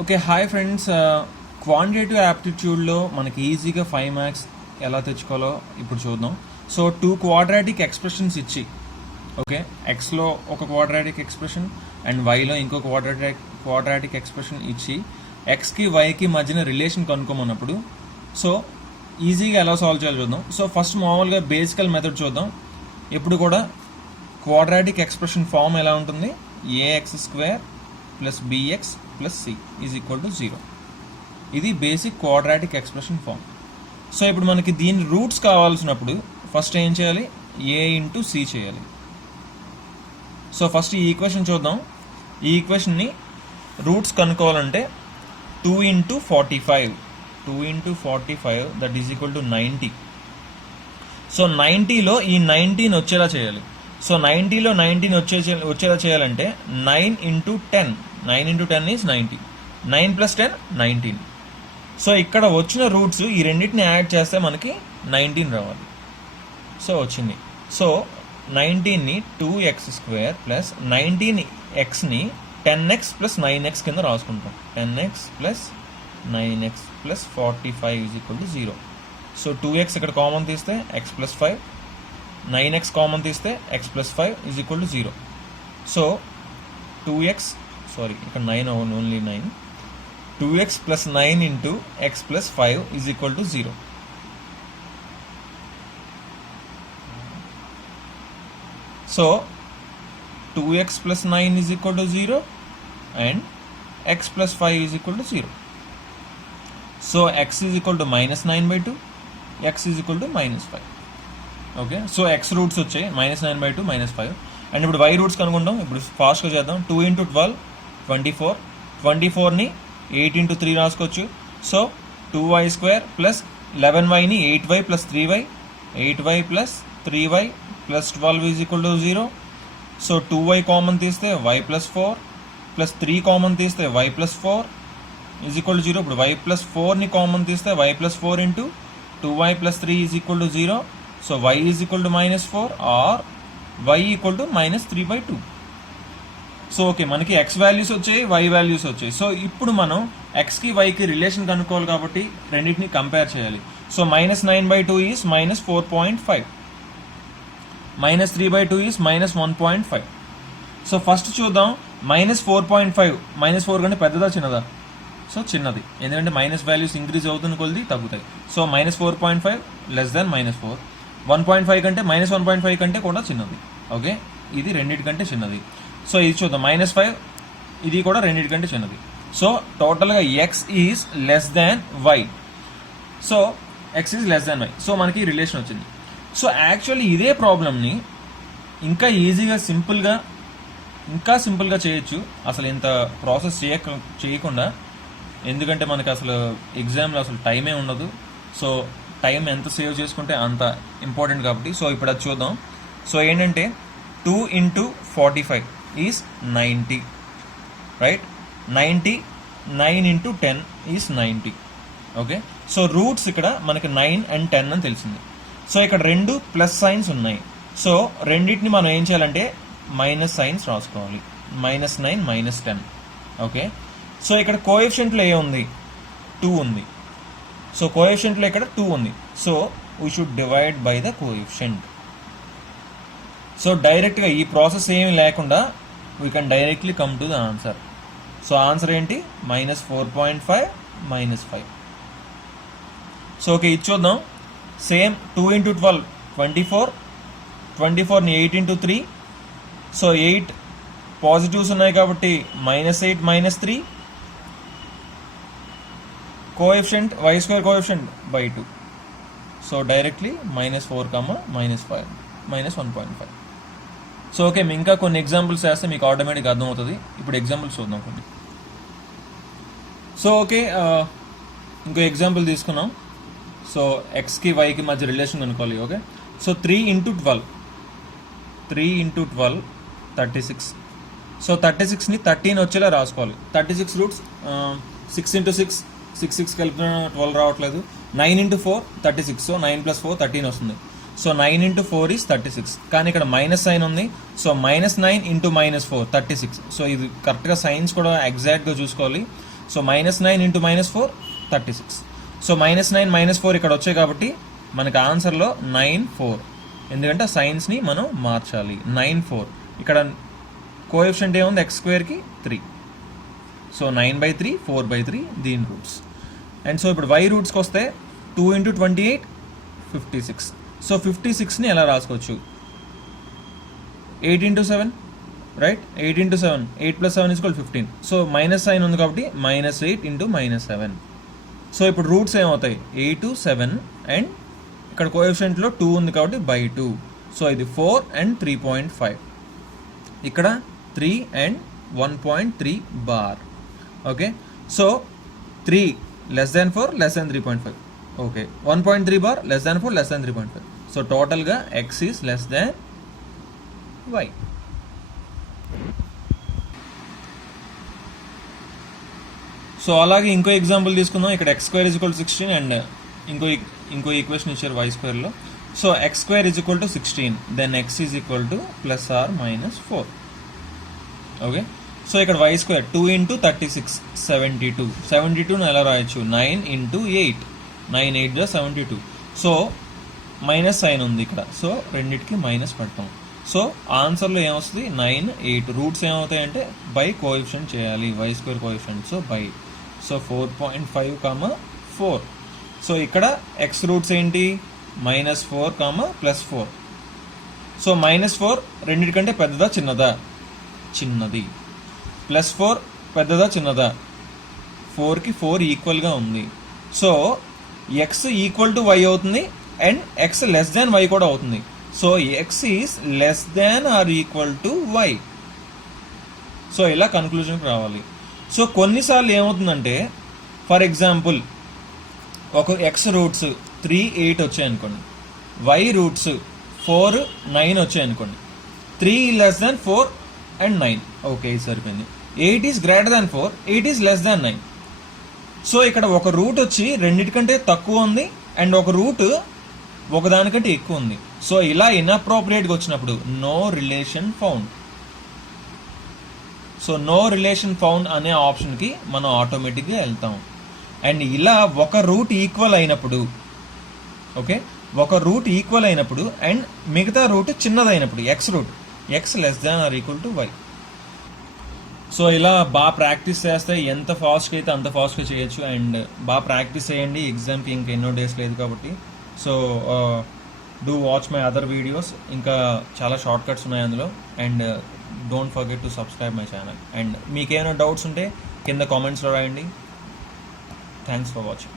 Okay hi friends, quantitative యాప్టిట్యూడ్లో మనకి ఈజీగా 5 marks ఎలా తెచ్చుకోవాలో ఇప్పుడు చూద్దాం. సో 2 క్వాడ్రాటిక్ ఎక్స్ప్రెషన్స్ ఇచ్చి, ఓకే, ఎక్స్లో ఒక క్వాడ్రాటిక్ ఎక్స్ప్రెషన్ అండ్ వైలో ఇంకో క్వాడ్రాటిక్ ఎక్స్ప్రెషన్ ఇచ్చి ఎక్స్కి వైకి మధ్యన రిలేషన్ కనుక్కోమన్నప్పుడు సో ఈజీగా ఎలా సాల్వ్ చేయాలో చూద్దాం. సో ఫస్ట్ మామూలుగా బేసికల్ మెథడ్ చూద్దాం. ఎప్పుడు కూడా క్వాడ్రాటిక్ ఎక్స్ప్రెషన్ ఫామ్ ఎలా ఉంటుంది? A x square plus b x plus c is equal to 0. ఇది basic quadratic expression form. So ఇప్పుడు మనకి దీని రూట్స్ కావాల్సినప్పుడు ఫస్ట్ ఏం చేయాలి? ఏ ఇంటూ సి చేయాలి. సో ఫస్ట్ ఈ ఈక్వేషన్ చూద్దాం. ఈ ఈక్వేషన్ని రూట్స్ కనుక్కోవాలంటే 2 into 45 that is equal to 90. So 90లో ఈ 19 వచ్చేలా చేయాలి. సో 90లో 19 వచ్చేలా చేయాలంటే 9 ఇంటూ 10 ఈజ్ 90. 9 ప్లస్ 10 19. సో ఇక్కడ వచ్చిన రూట్స్ ఈ రెండింటిని యాడ్ చేస్తే మనకి 19 రావాలి. సో వచ్చింది. సో 19ని 2x² ప్లస్ 19xని 10x ప్లస్ 9x కింద రాసుకుంటాం. 10x plus 9x plus 45 is equal to 0. So 2x ఇక్కడ కామన్ తీస్తే x ప్లస్ 5, 9x కామన్ తీస్తే x plus 5 is equal to 0. So 2x ఇక్కడ 9 only 9. 2x plus 9 into x plus 5 is equal to 0. So 2x plus 9 is equal to 0 and x plus 5 is equal to 0. So x is equal to -9/2, x is equal to -5. Okay, so x roots వచ్చాయి -9/2 -5. And ఇప్పుడు y roots కనుక్కుంటాం. ఇప్పుడు ఫాస్ట్గా చేద్దాం. 2 into 12 24. 24ని 8 into 3 రాసుకోవచ్చు. So 2y² plus 11yని 8y plus 3y, 8y plus 3y plus 12 is equal to 0. So 2y common తీస్తే y plus 4 plus 3 common తీస్తే y plus 4 is equal to 0. ఇప్పుడు y ప్లస్ 4ని common తీస్తే y plus 4 into 2y plus 3 is equal to 0. So y is equal to -4 or y equal to -3/2. So okay, మనకి x values వచ్చాయి, y values వచ్చాయి. So ఇప్పుడు మనం xకి yకి relation కనుక్కోవాలి కాబట్టి రెండింటిని కంపేర్ చేయాలి. So -9/2 is -4.5, -3/2 is -1.5. So first చూద్దాం. -4.5 -4 కంటే పెద్దదా చిన్నదా? సో చిన్నది, ఎందుకంటే మైనస్ వాల్యూస్ ఇంక్రీజ్ అవుతున్న కొద్ది తగ్గుతాయి. So -4.5 less than -4. 1.5 కంటే -1.5 కంటే కూడా చిన్నది. ఓకే, ఇది రెండింటికంటే చిన్నది. సో ఇది చూద్దాం. -5 ఇది కూడా రెండింటికంటే చిన్నది. సో టోటల్గా x is less than y. So x is less than y. So మనకి రిలేషన్ వచ్చింది. సో యాక్చువల్లీ ఇదే ప్రాబ్లమ్ని ఇంకా ఈజీగా సింపుల్గా చేయొచ్చు, అసలు ఇంత ప్రాసెస్ చేయకుండా. ఎందుకంటే మనకి అసలు ఎగ్జామ్లో అసలు టైమే ఉండదు. సో టైం ఎంత సేవ్ చేసుకుంటే అంత ఇంపార్టెంట్ కాబట్టి. సో ఇప్పుడు అది చూద్దాం. సో ఏంటంటే 2 into 45 is 90, right? 90, 9 into 10 is 90. Okay, so roots ఇక్కడ మనకి 9 అండ్ 10 అని తెలిసింది. సో ఇక్కడ రెండు ప్లస్ సైన్స్ ఉన్నాయి. సో రెండింటిని మనం ఏం చేయాలంటే మైనస్ సైన్స్ రాసుకోవాలి. -9 -10. ఓకే, సో ఇక్కడ కోఎఫిషియంట్లో ఏ ఉంది? 2 ఉంది. సో కోఎఫిషియంట్లో ఇక్కడ 2 ఉంది. So we should divide by the coefficient. So డైరెక్ట్గా ఈ ప్రాసెస్ ఏమి లేకుండా we can directly come to the answer. So answer ఏంటి? -4.5 -5. సో ఓకే, ఇది చూద్దాం. Same 2 into 12 24. 24ని 8 into 3. So 8 positives ఉన్నాయి కాబట్టి -8 -3. Coefficient y² coefficient by 2. So directly -4, -5 -1.5. So okay, ఇంకా కొన్ని ఎగ్జాంపుల్స్ వేస్తే మీకు ఆటోమేటిక్గా అర్థమవుతుంది. ఇప్పుడు ఎగ్జాంపుల్స్ చూద్దాం కొన్ని. సో ఓకే, ఇంకో ఎగ్జాంపుల్ తీసుకున్నాం. సో ఎక్స్కి వైకి మధ్య రిలేషన్ కనుక్కోవాలి. Okay, so 3 into 12 36. సో 36ని 13 వచ్చేలా రాసుకోవాలి. 36 రూట్స్ 6 ఇంటూ 6 కలిపిన 12 రావట్లేదు. 9 ఇంటూ 4 36. సో 9 ప్లస్ 4 13 వస్తుంది. So 9 into 4 is 36. కానీ ఇక్కడ మైనస్ సైన్ ఉంది. So -9 into -4 36. సో ఇది కరెక్ట్గా సైన్స్ కూడా ఎగ్జాక్ట్గా చూసుకోవాలి. So -9 into -4 36. సో -9 -4 ఇక్కడ వచ్చాయి కాబట్టి మనకి ఆన్సర్లో 9 4, ఎందుకంటే సైన్స్ని మనం మార్చాలి. 9 4 ఇక్కడ కోఎఫిషియంట్ ఏముంది x స్క్వేర్కి 3. సో 9/3 4/3 దీని రూట్స్. అండ్ సో ఇప్పుడు y రూట్స్కి వస్తే 2 ఇంటూ 28 56. సో 56ని ఎలా రాసుకోవచ్చు? 8 into 7, right? 8 into 7, 8 + 7 = 15. So minus sign ఉంది కాబట్టి -8 ఇంటూ -7. సో ఇప్పుడు రూట్స్ ఏమవుతాయి? 8 7 అండ్ ఇక్కడ కోఎఫిషియంట్లో 2 ఉంది కాబట్టి /2. సో ఇది 4 అండ్ 3.5. ఇక్కడ 3 and 1.3 bar. Okay, so 3 <4 <3.5. Okay, 1.3 bar <4 <3.5. So టోటల్గా x ఈస్ y. సో అలాగే ఇంకో ఎగ్జాంపుల్ తీసుకుందాం. ఇక్కడ x² = 16 అండ్ ఇంకో ఈక్వేషన్ ఇచ్చారు y² లో. So x² = 16, then x = +or -4. Okay, so ఇక్కడ y² 2 ఇంటూ 36 72. 72ను ఎలా రాయొచ్చు? 9 ఇంటూ 8, 9 8 72. సో మైనస్ సైన్ ఉంది ఇక్కడ, సో రెండింటికి మైనస్ పెడతాం. సో ఆన్సర్లో ఏమొస్తుంది? 9 8. రూట్స్ ఏమవుతాయంటే బై కోఎఫిషియంట్ చేయాలి, y² coefficient. So by, so 4.5, 4. So ఇక్కడ x రూట్స్ ఏంటి? -4, +4. సో -4 రెండింటికంటే పెద్దదా చిన్నదా? చిన్నది. +4 పెద్దదా చిన్నదా? 4కి 4 ఈక్వల్గా ఉంది. సో x = y అవుతుంది అండ్ x y కూడా అవుతుంది. So x is or y. So ఇలా కన్క్లూజన్కి రావాలి. సో కొన్నిసార్లు ఏమవుతుందంటే, ఫర్ ఎగ్జాంపుల్ ఒక x roots 3 8 వచ్చాయనుకోండి, y roots 4 9 వచ్చాయనుకోండి. 3 <4 and 9. Okay, ఇది సరిపోయింది. 8 ఈజ్ > 4, 8 ఈజ్ <9. సో ఇక్కడ ఒక రూట్ వచ్చి రెండింటికంటే తక్కువ ఉంది అండ్ ఒక రూట్ ఒకదానికంటే ఎక్కువ ఉంది. సో ఇలా ఇన్అప్రోప్రియేట్గా వచ్చినప్పుడు no relation found. So no relation found అనే ఆప్షన్కి మనం ఆటోమేటిక్గా వెళ్తాం. అండ్ ఇలా ఒక రూట్ ఈక్వల్ అయినప్పుడు, ఓకే, ఒక రూట్ ఈక్వల్ అయినప్పుడు అండ్ మిగతా రూట్ చిన్నదైనప్పుడు, x root x or y. So ఇలా బాగా ప్రాక్టీస్ చేస్తే ఎంత ఫాస్ట్గా అయితే అంత ఫాస్ట్గా చేయొచ్చు. అండ్ బాగా ప్రాక్టీస్ చేయండి, ఎగ్జామ్కి ఇంకా ఎన్నో డేస్ లేదు కాబట్టి. So do watch my other videos, ఇంకా చాలా షార్ట్ కట్స్ ఉన్నాయి అందులో. And don't forget to subscribe my channel. And మీకు ఏమైనా డౌట్స్ ఉంటే కింద కామెంట్స్లో రాయండి. Thanks for watching.